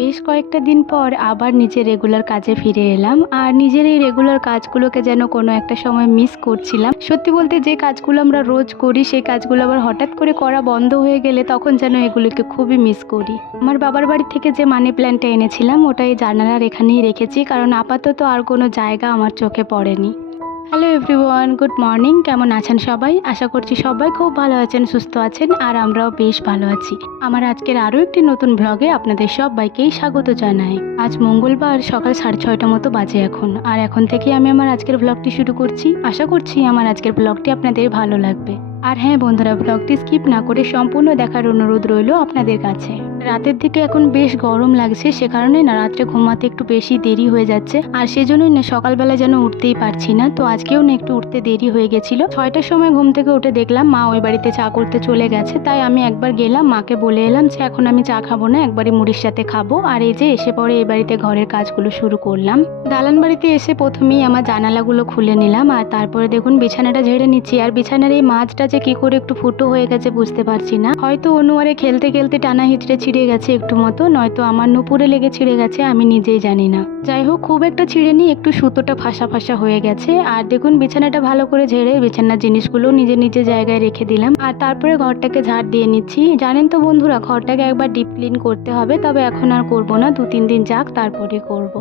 বেশ কয়েকটা দিন পর আবার নিজের রেগুলার কাজে ফিরে এলাম। আর নিজের এই রেগুলার কাজগুলোকে যেন কোনো একটা সময় মিস করছিলাম। সত্যি বলতে যে কাজগুলো আমরা রোজ করি সেই কাজগুলো আবার হঠাৎ করে করা বন্ধ হয়ে গেলে তখন যেন এগুলোকে খুবই মিস করি। আমার বাবার বাড়ি থেকে যে মানি প্ল্যান্টটা এনেছিলাম ওটা এই জানালার এখানেই রেখেছি, কারণ আপাতত আর কোনো জায়গা আমার চোখে পড়েনি। Hello everyone, good morning. কেমন আছেন সবাই? আশা করছি সবাই খুব ভালো আছেন, সুস্থ আছেন, আর আমরাও বেশ ভালো আছি। আমার আজকের আরও একটি নতুন ব্লগে আপনাদের সবাইকেই স্বাগত জানাই। আজ মঙ্গলবার সকাল 6:30 মতো বাজে এখন, আর এখন থেকে আমি আমার আজকের ব্লগটি শুরু করছি। আশা করছি আমার আজকের ব্লগটি আপনাদের ভালো লাগবে। আর হ্যাঁ বন্ধুরা, ব্লগটি স্কিপ না করে সম্পূর্ণ দেখার অনুরোধ রইল আপনাদের কাছে। রাতের দিকে এখন বেশ গরম লাগছে, সে কারণে না রাত্রে ঘুমাতে একটু বেশি দেরি হয়ে যাচ্ছে, আর সেজন্যই না সকালবেলা যেন উঠতেই পারছি না। তো আজকেও না একটু উঠতে দেরি হয়ে গেছিল। 6টার সময় ঘুম থেকে উঠে দেখলাম মা ওই বাড়িতে চা করতে চলে গেছে। তাই আমি একবার গেলাম, মাকে বলে এলাম যে এখন আমি চা খাবো না, একবারই মুড়ির সাথে খাবো। আর এই যে এসে পরে এই বাড়িতে ঘরের কাজগুলো শুরু করলাম। দালান বাড়িতে এসে প্রথমেই আমার জানালাগুলো খুলে নিলাম, আর তারপরে দেখুন বিছানাটা ঝেড়ে নিচ্ছি। আর বিছানার এই মাছটা যে কি করে একটু ফুটো হয়ে গেছে বুঝতে পারছি না। হয়তো অনুয়ারে খেলতে খেলতে টানা হিচড়ে ছিঁড়ে গেছে একটু মতো, নয়তো আমার নুপুরে লেগে ছিঁড়ে গেছে, আমি নিজেই জানি না। যাই হোক, খুব একটা ছিঁড়ে নি, একটু সুতোটা ফাঁসা ফাঁসা হয়ে গেছে। আর দেখুন বিছানাটা ভালো করে ঝেড়ে বিছানার জিনিসগুলো নিজে নিজে জায়গায় রেখে দিলাম। আর তারপরে ঘরটাকে ঝাড় দিয়ে নিচ্ছি। জানেন তো বন্ধুরা, ঘরটাকে একবার ডিপ ক্লিন করতে হবে, তবে এখন আর করবো না, 2-3 দিন যাক তারপরে করব।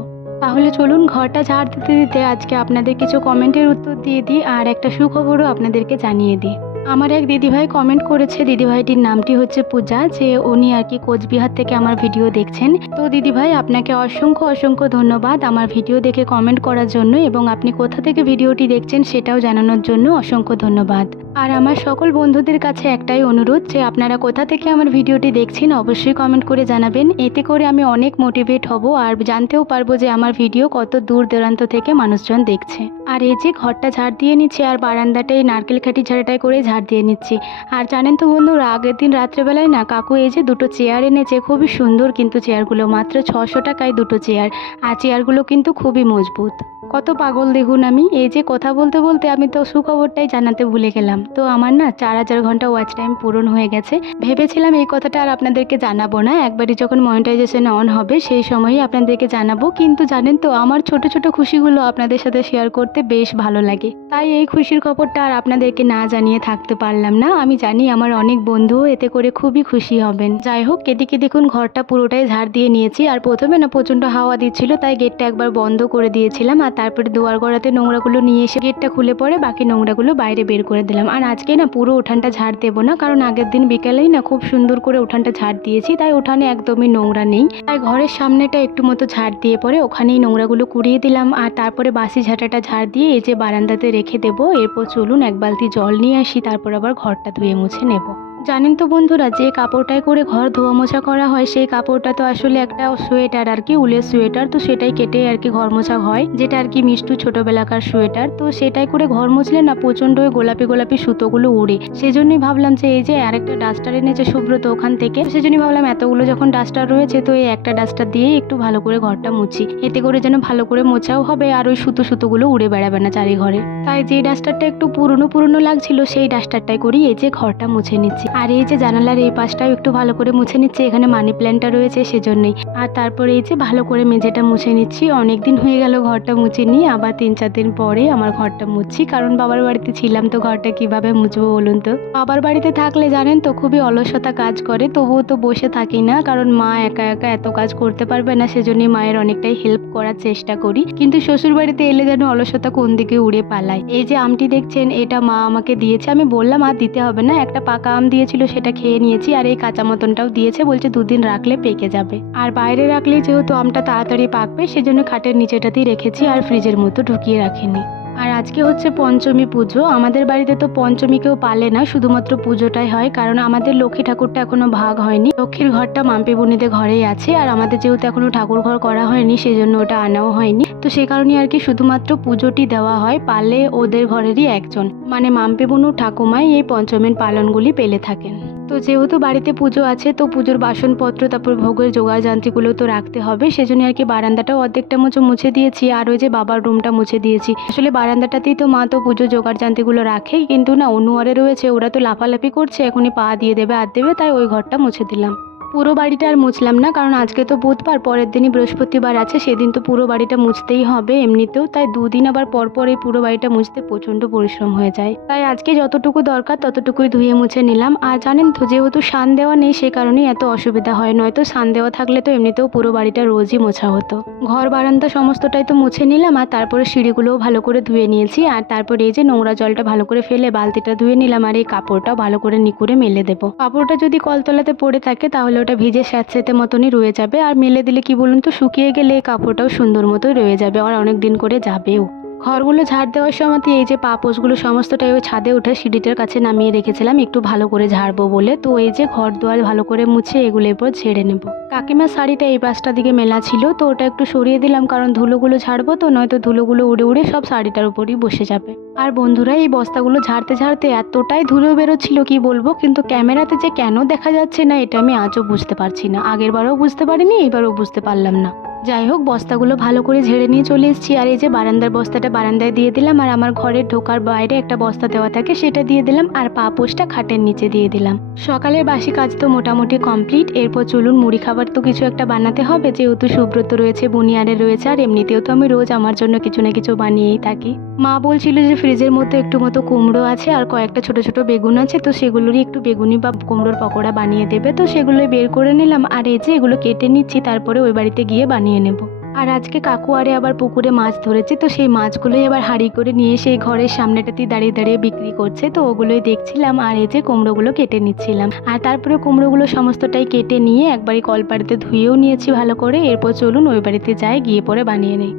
তাহলে চলুন ঘরটা ঝাড় দিতে দিতে আজকে আপনাদের কিছু কমেন্টের উত্তর দিয়ে দিই, আর একটা সুখবরও আপনাদেরকে জানিয়ে দিই। আমার এক দিদিভাই কমেন্ট করেছে, দিদিভাইটির নামটি হচ্ছে পূজা, যে উনি আর কি কোচবিহার থেকে আমার ভিডিও দেখছেন। তো দিদিভাই আপনাকে অসংখ্য অসংখ্য ধন্যবাদ আমার ভিডিও দেখে কমেন্ট করার জন্য, এবং আপনি কোথা থেকে ভিডিওটি দেখছেন সেটাও জানানোর জন্য অসংখ্য ধন্যবাদ। আর আমার সকল বন্ধুদের কাছে একটাই অনুরোধ, যে আপনারা কোথা থেকে আমার ভিডিওটি দেখছেন অবশ্যই কমেন্ট করে জানাবেন। এতে করে আমি অনেক মোটিভেট হব, আর জানতেও পারবো যে আমার ভিডিও কত দূর দূরান্ত থেকে মানুষজন দেখছে। আর এই যে ঘরটা ঝাড় দিয়ে নিচ্ছে, আর বারান্দাটাই নারকেল খাঁটি ঝাড়াটাই করে ঝাড় দিয়ে নিচ্ছি। আর জানেন তো বন্ধুরা, আগের দিন রাত্রেবেলায় না কাকু এই যে দুটো চেয়ার এনেছে, খুবই সুন্দর, কিন্তু চেয়ারগুলো মাত্র 600 টাকায় দুটো চেয়ার। আর চেয়ারগুলো কিন্তু খুবই মজবুত। কত পাগল দেখুন আমি। এই যে কথা বলতে বলতে আমি তো সুখবরটাই জানাতে ভুলে গেলাম। তো আমার না 4000 ঘন্টা ওয়াচ টাইম পূরণ হয়ে গেছে। ভেবেছিলাম এই কথাটা আর আপনাদেরকে জানাবো না, একবারই যখন মনিটাইজেশন অন হবে সেই সময়ই আপনাদেরকে জানাবো। কিন্তু জানেন তো, আমার ছোট ছোট খুশিগুলো আপনাদের সাথে শেয়ার করতে বেশ ভালো লাগে। তাই এই খুশির খবরটা আর আপনাদেরকে না জানিয়ে থাকতে পারলাম না। আমি জানি আমার অনেক বন্ধুও এতে করে খুবই খুশি হবেন। যাই হোক, এদিকে দেখুন ঘরটা পুরোটাই ঝাড় দিয়ে নিয়েছি। আর প্রথমে না প্রচণ্ড হাওয়া দিচ্ছিল, তাই গেটটা একবার বন্ধ করে দিয়েছিলাম। আর তারপরে দুয়ার গড়াতে নোংরাগুলো নিয়ে এসে গেটটা খুলে পরে বাকি নোংরাগুলো বাইরে বের করে দিলাম। আর আজকে না পুরো উঠানটা ঝাড় দেবো না, কারণ আগের দিন বিকেলেই না খুব সুন্দর করে উঠানটা ঝাড় দিয়েছি, তাই উঠানে একদমই নোংরা নেই। তাই ঘরের সামনেটা একটু মতো ঝাড় দিয়ে পরে ওখানেই নোংরাগুলো কুড়িয়ে দিলাম। আর তারপরে বাসি ঝাঁটাটা ঝাড় দিয়ে এই যে বারান্দাতে রেখে দেবো। এরপর চলুন এক বালতি জল নিয়ে আসি, তারপর আবার ঘরটা ধুয়ে মুছে নেব। জানেন তো বন্ধুরা, যে কাপড়টায় করে ঘর ধোয়া মোছা করা হয় সেই কাপড়টা তো আসলে একটা সোয়েটার আর কি, উলের সোয়েটার। তো সেটাই কেটে আর কি ঘর মোছা হয়, যেটা আর কি মিষ্টু ছোটবেলাকার সোয়েটার। তো সেটাই করে ঘর মুছলে না প্রচণ্ড গোলাপি গোলাপি সুতোগুলো উড়ে। সেজন্যই ভাবলাম যে এই যে আরেকটা ডাস্টার এনেছে সুব্রত ওখান থেকে, সেজন্যই ভাবলাম এতগুলো যখন ডাস্টার রয়েছে তো এই একটা ডাস্টার দিয়ে একটু ভালো করে ঘরটা মুছি, এতে করে যেন ভালো করে মোছাও হবে, আর ওই সুতোগুলো উড়ে বেড়াবে না চারি ঘরে। তাই যে ডাস্টারটা একটু পুরনো পুরনো লাগছিল সেই ডাস্টারটাই করি এই যে ঘরটা মুছে নিচ্ছি। আর এই যে জানালার এই পাশটাও একটু ভালো করে মুছে নিচ্ছি, এখানে মানি প্ল্যান্টটা রয়েছে সেজন্যই। আর তারপরে এই যে ভালো করে মেঝেটা মুছে নিচ্ছি। অনেকদিন হয়ে গেল ঘরটা মুছে নিই, আবার 3-4 দিন পরে আমার ঘরটা মুছছি, কারণ বাবার বাড়িতে ছিলাম তো ঘরটা কিভাবে মুছবো বলুন তো। বাবার বাড়িতে থাকলে জানেন তো খুবই অলসতা কাজ করে, তবুও তো বসে থাকি না, কারণ মা একা একা এত কাজ করতে পারবে না, সেজন্যই মায়ের অনেকটাই হেল্প করার চেষ্টা করি। কিন্তু শ্বশুর বাড়িতে এলে যেন অলসতা কোন দিকে উড়ে পালায়। এই যে আমটি দেখছেন, এটা মা আমাকে দিয়েছে। আমি বললাম আর দিতে হবে না, একটা পাকা আম দিয়েছিল সেটা খেয়ে নিয়েছি, আর এই কাঁচা মতনটাও দিয়েছে, বলছে 2 দিন রাখলে পেকে যাবে। আর বাইরে রাখলে যেহেতু আমটা তাড়াতাড়ি পাকবে সেজন্য খাটের নিচেটাতেই রেখেছি, আর ফ্রিজের মতো ঢুকিয়ে রাখিনি। আর আজকে হচ্ছে পঞ্চমী পুজো। আমাদের বাড়িতে তো পঞ্চমী কেউ পালে না, শুধুমাত্র পুজোটাই হয়, কারণ আমাদের লক্ষ্মী ঠাকুরটা এখনো ভাগ হয়নি। লক্ষ্মীর ঘরটা মাম্পি বুনিদের ঘরেই আছে, আর আমাদের যেহেতু এখনো ঠাকুর ঘর করা হয়নি সেজন্য ওটা আনাও হয়নি। তো সেই কারণে আর কি শুধুমাত্র পুজোটি দেওয়া হয়। পালে ওদের ঘরেরই একজন, মানে মাম্পি বুনু ঠাকুমাই এই পঞ্চমীর পালনগুলি পেলে থাকেন। তো যেহেতু বাড়িতে পুজো আছে, তো পুজোর বাসনপত্র তারপর ভোগের জোগাড় যান্ত্রিকগুলো তো রাখতে হবে, সেজন্য আর কি বারান্দাটাও অর্ধেকটা মতো মুছে দিয়েছি, আর ওই যে বাবার রুমটা মুছে দিয়েছি। আসলে বারান্দাটাতেই তো মা তো পুজোর জোগাড় যান্ত্রিকগুলো রাখে, কিন্তু না অনুয়ারে রয়েছে, ওরা তো লাফালাফি করছে, এখনই পা দিয়ে দেবে আর দেবে, তাই ওই ঘরটা মুছে দিলাম। পুরো বাড়িটা আর মুছলাম না, কারণ আজকে তো বুধবার, পরের দিনই বৃহস্পতিবার আছে, সেদিন তো পুরো বাড়িটা মুছতেই হবে এমনিতেও, তাই দুদিন আবার পর এই পুরো বাড়িটা মুছতে প্রচণ্ড পরিশ্রম হয়ে যায়। তাই আজকে যতটুকু দরকার ততটুকুই ধুয়ে মুছে নিলাম। আর জানেন তো, যেহেতু সান দেওয়া নেই সে কারণেই এত অসুবিধা হয়, নয়তো সান দেওয়া থাকলে তো এমনিতেও পুরো বাড়িটা রোজই মোছা হতো। ঘর বারান্দা সমস্তটাই তো মুছে নিলাম, আর তারপরে সিঁড়িগুলোও ভালো করে ধুয়ে নিয়েছি। আর তারপরে এই যে নোংরা জলটা ভালো করে ফেলে বালতিটা ধুয়ে নিলাম, আর এই কাপড়টাও ভালো করে নিকুড়ে মেলে দেবো। কাপড়টা যদি কলতলাতে পড়ে থাকে তাহলে ওটা ভিজে স্যাঁতসেঁতে মতনই রয়ে যাবে, আর মেলে দিলে কি বলুন তো, শুকিয়ে গেলে এই কাপড়টাও সুন্দর মতোই রয়ে যাবে, আর অনেক দিন করে যাবেও। ঘরগুলো ঝাড় দেওয়ার সময় এই যে পাপোশগুলো সমস্তটাই ওই ছাদে উঠে সিঁড়িটার কাছে নামিয়ে রেখেছিলাম একটু ভালো করে ঝাড়বো বলে। তো এই যে ঘর দুয়ার ভালো করে মুছে এগুলো এরপর ঝেড়ে নেব। কাকিমার শাড়িটা এই পাশটা দিকে মেলা ছিল, তো ওটা একটু সরিয়ে দিলাম, কারণ ধুলোগুলো ঝাড়বো তো, নয়তো ধুলোগুলো উড়ে উড়ে সব শাড়িটার উপরই বসে যাবে। আর বন্ধুরা, এই বস্তাগুলো ঝাড়তে ঝাড়তে এতটাই ধুলো বেরোচ্ছিল কি বলবো, কিন্তু ক্যামেরাতে যে কেন দেখা যাচ্ছে না এটা আমি আজও বুঝতে পারছি না। আগের বারও বুঝতে পারিনি, এবারও বুঝতে পারলাম না। যাই হোক, বস্তাগুলো ভালো করে ঝেড়ে নিয়ে চলে এসেছি। আর এই যে বারান্দার বস্তাটা বারান্দায় দিয়ে দিলাম, আর আমার ঘরের ঢোকার বাইরে একটা বস্তা দেওয়া থাকে সেটা দিয়ে দিলাম, আর পাপোশটা খাটের নিচে দিয়ে দিলাম। সকালের বাসি কাজ তো মোটামুটি কমপ্লিট। এরপর চলুন মুড়ি খাবার তো কিছু একটা বানাতে হবে, যেহেতু সুব্রত রয়েছে, বুনিয়ারে রয়েছে, আর এমনিতেও তো আমি রোজ আমার জন্য কিছু না কিছু বানিয়েই থাকি। মা বলছিল যে ফ্রিজের মধ্যে একটু মতো কুমড়ো আছে আর কয়েকটা ছোট ছোট বেগুন আছে, তো সেগুলোরই একটু বেগুনি বা কুমড়োর পকোড়া বানিয়ে দেবে। তো সেগুলোই বের করে নিলাম, আর এই যে এগুলো কেটে নিচ্ছি, তারপরে ওই বাড়িতে গিয়ে বানিয়ে নেব। আর আজকে কাকু আরে আবার পুকুরে মাছ ধরেছে, তো সেই মাছগুলোই আবার হাঁড়ি করে নিয়ে সেই ঘরের সামনেটাতেই দাঁড়িয়ে দাঁড়িয়ে বিক্রি করছে, তো ওগুলোই দেখছিলাম। আর এই যে কুমড়োগুলো কেটে নিচ্ছিলাম, আর তারপরে কুমড়োগুলো সমস্তটাই কেটে নিয়ে একবারই কলপাড়িতে ধুয়েও নিয়েছি ভালো করে। এরপর চলুন ওই বাড়িতে যাই, গিয়ে পরে বানিয়ে নেই।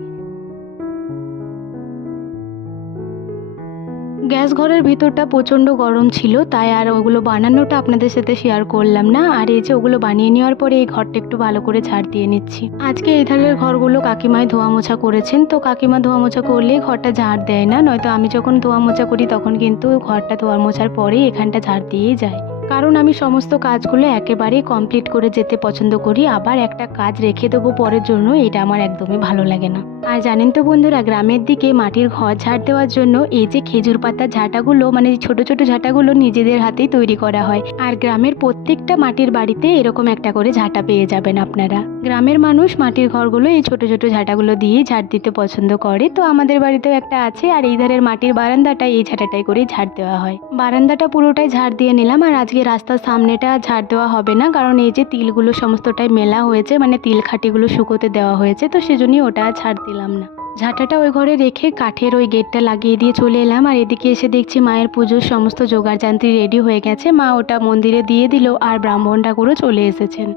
গ্যাস ঘরের ভিতরটা প্রচণ্ড গরম ছিল, তাই আর ওগুলো বানানোটা আপনাদের সাথে শেয়ার করলাম না। আর এই যে ওগুলো বানিয়ে নেওয়ার পরে এই ঘরটা একটু ভালো করে ঝাড় দিয়ে নিচ্ছি। আজকে এই ধারের ঘরগুলো কাকিমাই ধোয়া মোছা করেছেন, তো কাকিমা ধোয়া মোছা করলেই ঘরটা ঝাড় দেয় না, নয়তো আমি যখন ধোয়া মোছা করি তখন কিন্তু ঘরটা ধোয়া মোছার পরেই এখানটা ঝাড় দিয়েই যায়। কারণ আমি সমস্ত কাজগুলো একেবারেই কমপ্লিট করে যেতে পছন্দ করি, আবার একটা কাজ রেখে দেবো পরের জন্য, এটা আমার একদমই ভালো লাগে না। আর জানেন তো বন্ধুরা, গ্রামের দিকে মাটির ঘর ঝাড় দেওয়ার জন্য এই যে খেজুর পাতার ঝাঁটাগুলো, মানে ছোট ছোট ঝাঁটাগুলো নিজেদের হাতেই তৈরি করা হয়। আর গ্রামের প্রত্যেকটা মাটির বাড়িতে এরকম একটা করে ঝাঁটা পেয়ে যাবেন আপনারা। গ্রামের মানুষ মাটির ঘরগুলো এই ছোট ছোট ঝাঁটাগুলো দিয়েই ঝাড় দিতে পছন্দ করে, তো আমাদের বাড়িতেও একটা আছে। আর এই ধারের মাটির বারান্দাটা এই ঝাঁটাটাই করেই ঝাড় দেওয়া হয়। বারান্দাটা পুরোটাই ঝাড় দিয়ে নিলাম। আর আজকে রাস্তার সামনেটা ঝাড় দেওয়া হবে না, কারণ এই যে তিলগুলো সমস্তটাই মেলা হয়েছে, মানে তিল খাটিগুলো শুকোতে দেওয়া হয়েছে, তো সেজন্যই ওটা ছাড় দিলাম না। ঝাঁটাটা ওই ঘরে রেখে কাঠের ওই গেটটা লাগিয়ে দিয়ে চলে এলাম। আর এদিকে এসে দেখছি মায়ের পুজোর সমস্ত জোগাড়যন্ত্রী রেডি হয়ে গেছে, মা ওটা মন্দিরে দিয়ে দিল, আর ব্রাহ্মণ ঠাকুরও চলে এসেছেন।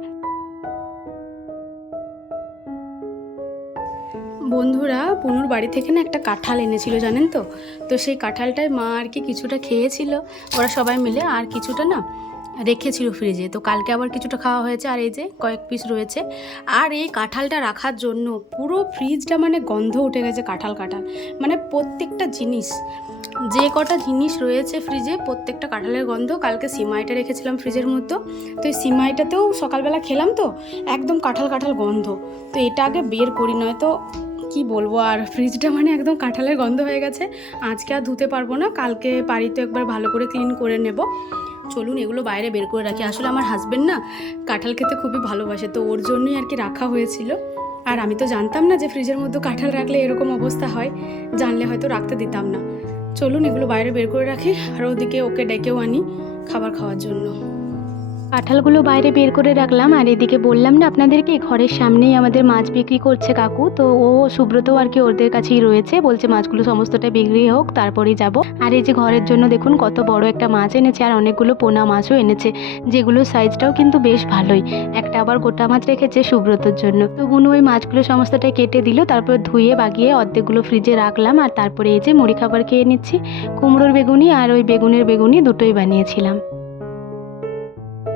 বন্ধুরা, পুনুর বাড়ি থেকে না একটা কাঁঠাল এনেছিল জানেন তো, তো সেই কাঁঠালটায় মা আর কি কিছুটা খেয়েছিল ওরা সবাই মিলে, আর কিছুটা না রেখেছিল ফ্রিজে, তো কালকে আবার কিছুটা খাওয়া হয়েছে। আর এই যে কয়েক পিস রয়েছে। আর এই কাঁঠালটা রাখার জন্য পুরো ফ্রিজটা মানে গন্ধ উঠে গেছে, কাঁঠাল কাঁঠাল, মানে প্রত্যেকটা জিনিস, যে কটা জিনিস রয়েছে ফ্রিজে প্রত্যেকটা কাঁঠালের গন্ধ। কালকে সিমাইটা রেখেছিলাম ফ্রিজের মধ্যে, তো এই সিমাইটাতেও সকালবেলা খেলাম, তো একদম কাঁঠাল কাঁঠাল গন্ধ। তো এটা আগে বের করি, নয় তো কি বলবো, আর ফ্রিজটা মানে একদম কাঁঠালের গন্ধ হয়ে গেছে। আজকে আর ধুতে পারবো না, কালকে বাড়িতে একবার ভালো করে ক্লিন করে নেব। চলুন এগুলো বাইরে বের করে রাখি। আসলে আমার হাজবেন্ড না কাঁঠাল খেতে খুবই ভালোবাসে, তো ওর জন্যই আর কি রাখা হয়েছিল। আর আমি তো জানতাম না যে ফ্রিজের মধ্যে কাঁঠাল রাখলে এরকম অবস্থা হয়, জানলে হয়তো রাখতে দিতাম না। চলুন এগুলো বাইরে বের করে রাখি, আর ওদিকে ওকে ডেকেও আনি খাবার খাওয়ার জন্য। কাঁঠালগুলো বাইরে বের করে রাখলাম। আর এদিকে বললাম না আপনাদেরকে, ঘরের সামনেই আমাদের মাছ বিক্রি করছে কাকু, তো ও সুব্রত আর কি ওদের কাছেই রয়েছে, বলছে মাছগুলো সমস্তটা বিক্রি হোক তারপরেই যাব। আর এই যে ঘরের জন্য দেখুন কত বড় একটা মাছ এনেছে, আর অনেকগুলো পোনা মাছও এনেছে, যেগুলোর সাইজটাও কিন্তু বেশ ভালোই। একটা আবার গোটা মাছ রেখেছে সুব্রতর জন্য। তো বুনু ওই মাছগুলো সমস্তটাই কেটে দিল, তারপর ধুয়ে বাগিয়ে অর্ধেকগুলো ফ্রিজে রাখলাম। আর তারপরে এই যে মুড়ি খাবার খেয়ে নিচ্ছি। কুমড়োর বেগুনি আর ওই বেগুনের বেগুনি দুটোই বানিয়েছিলাম।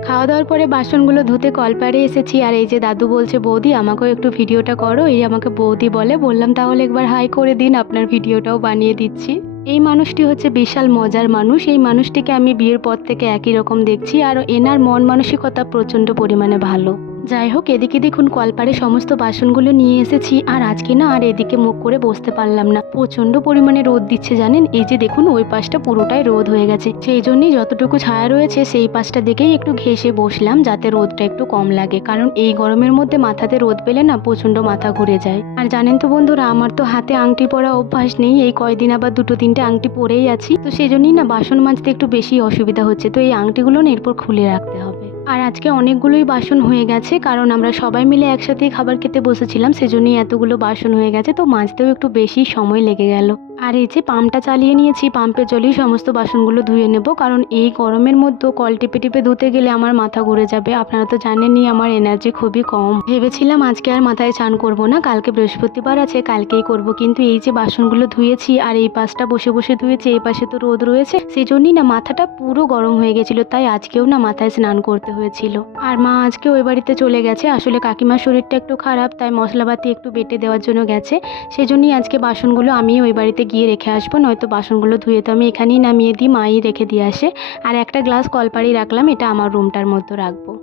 খাওয়া দাওয়ার পরে বাসনগুলো ধুতে কলপাড়ে এসেছি। আর এই যে দাদু বলছে, বৌদি আমাকেও একটু ভিডিওটা করো। এই আমাকে বৌদি বলে, বললাম তাহলে একবার হাই করে দিন, আপনার ভিডিওটাও বানিয়ে দিচ্ছি। এই মানুষটি হচ্ছে বিশাল মজার মানুষ। এই মানুষটিকে আমি বিয়ের পর থেকে একই রকম দেখছি, আর এনার মন মানসিকতা প্রচণ্ড পরিমাণে ভালো। যাই হোক, এদিকে দেখুন কলপারে সমস্ত বাসনগুলো নিয়ে এসেছি। আর আজকে না আর এদিকে মুখ করে বসতে পারলাম না, প্রচন্ড পরিমাণে রোদ দিচ্ছে জানেন। এই যে দেখুন ওই পাশটা পুরোটাই রোদ হয়ে গেছে, সেই জন্যই যতটুকু ছায়া রয়েছে সেই পাশটা দেখেই একটু ঘেঁষে বসলাম যাতে রোদটা একটু কম লাগে, কারণ এই গরমের মধ্যে মাথাতে রোদ পেলে না প্রচন্ড মাথা ঘুরে যায়। আর জানেন তো বন্ধুরা, আমার তো হাতে আংটি পরা অভ্যাস নেই, এই কয়দিন আবার 2-3টে আংটি পরেই আছি, তো সেই জন্যই না বাসন মাজতে একটু বেশি অসুবিধা হচ্ছে। তো এই আংটিগুলো না এরপর খুলে রাখতে হবে। আর আজকে অনেকগুলোই বাসন হয়ে গেছে, কারণ আমরা সবাই মিলে একসাথেই খাবার খেতে বসেছিলাম, সেজন্যই এতগুলো বাসন হয়ে গেছে, তো মাজতেও একটু বেশি সময় লেগে গেল। আর এই যে পাম্পটা চালিয়ে নিয়েছি, পাম্পের জলেই সমস্ত বাসনগুলো ধুয়ে নেব, কারণ এই গরমের মধ্যে কল টিপে টিপে ধুতে গেলে আমার মাথা ঘুরে যাবে। আপনারা তো জানেনই আমার এনার্জি খুবই কম। ভেবেছিলাম আজকে আর মাথায় চান করব না, কালকে বৃহস্পতিবার আছে কালকেই করব, কিন্তু এই যে বাসনগুলো ধুয়েছি আর এই পাশটা বসে বসে ধুয়েছি, এই পাশে তো রোদ রয়েছে, সেই জন্যই না মাথাটা পুরো গরম হয়ে গেছিল, তাই আজকেও না মাথায় স্নান করতে হয়েছিল। আর মা আজকে ওই বাড়িতে চলে গেছে, আসলে কাকিমার শরীরটা একটু খারাপ, তাই মশলাপাতি একটু বেটে দেওয়ার জন্য গেছে, সেজন্যই আজকে বাসনগুলো আমি ওই বাড়িতে গিয়ে রেখে আসবো, নয়তো বাসনগুলো ধুয়ে তো আমি এখানেই নামিয়ে দিই, মাই রেখে দিয়ে আসে। আর একটা গ্লাস কলপাড়ি রাখলাম, এটা আমার রুমটার মধ্যে রাখবো।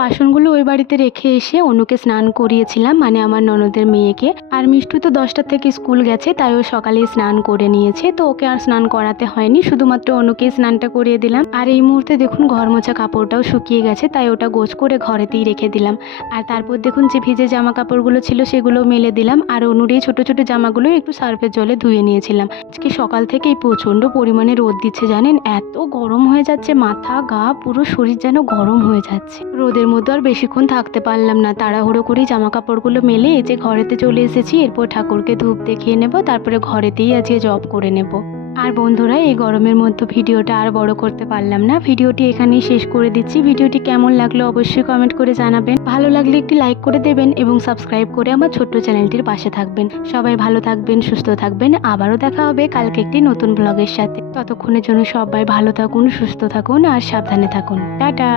বাসনগুলো ওই বাড়িতে রেখে এসে অনুকে স্নান করিয়েছিলাম, মানে আমার ননদের মেয়েকে। আর মিষ্টু তো 10টা থেকে স্কুল গেছে, তাই ও সকালেই স্নান করে নিয়েছে, তো ওকে আর স্নান করাতে হয়নি, শুধুমাত্র অনুকেই স্নানটা করিয়ে দিলাম। আর এই মুহূর্তে দেখুন ঘর মোছা কাপড়টাও শুকিয়ে গেছে, তাই ওটা গোছ করে ঘরেতেই রেখে দিলাম। আর তারপর দেখুন যে ভিজে জামা কাপড়গুলো ছিল সেগুলো মেলে দিলাম, আর অনুর এই ছোটো ছোটো জামাগুলো একটু সার্ফের জলে ধুয়ে নিয়েছিলাম। আজকে সকাল থেকেই প্রচণ্ড পরিমাণে রোদ দিচ্ছে জানেন, এত গরম হয়ে যাচ্ছে, মাথা গা পুরো শরীর যেন গরম হয়ে যাচ্ছে। রোদের মধ্যে আর বেশিক্ষণ থাকতে পারলাম না, তাড়াহুড়ো করেই জামা কাপড়গুলো মেলে এই যে ঘরেতে চলে এসেছি। এরপর ঠাকুরকে ধূপ দেখিয়ে নেব, তারপরে ঘরেতেই আজকে জব করে নেব। আর বন্ধুরা, এই গরমের মধ্যে ভিডিওটা আর বড় করতে পারলাম না, ভিডিওটি এখানেই শেষ করে দিচ্ছি। ভিডিওটি কেমন লাগলো অবশ্যই কমেন্ট করে জানাবেন, ভালো লাগলে একটি লাইক করে দেবেন এবং সাবস্ক্রাইব করে আমার ছোট্ট চ্যানেলটির পাশে থাকবেন। সবাই ভালো থাকবেন, সুস্থ থাকবেন, আবারও দেখা হবে কালকে একটি নতুন ব্লগের সাথে। ততক্ষণের জন্য সবাই ভালো থাকুন, সুস্থ থাকুন আর সাবধানে থাকুন। টাটা।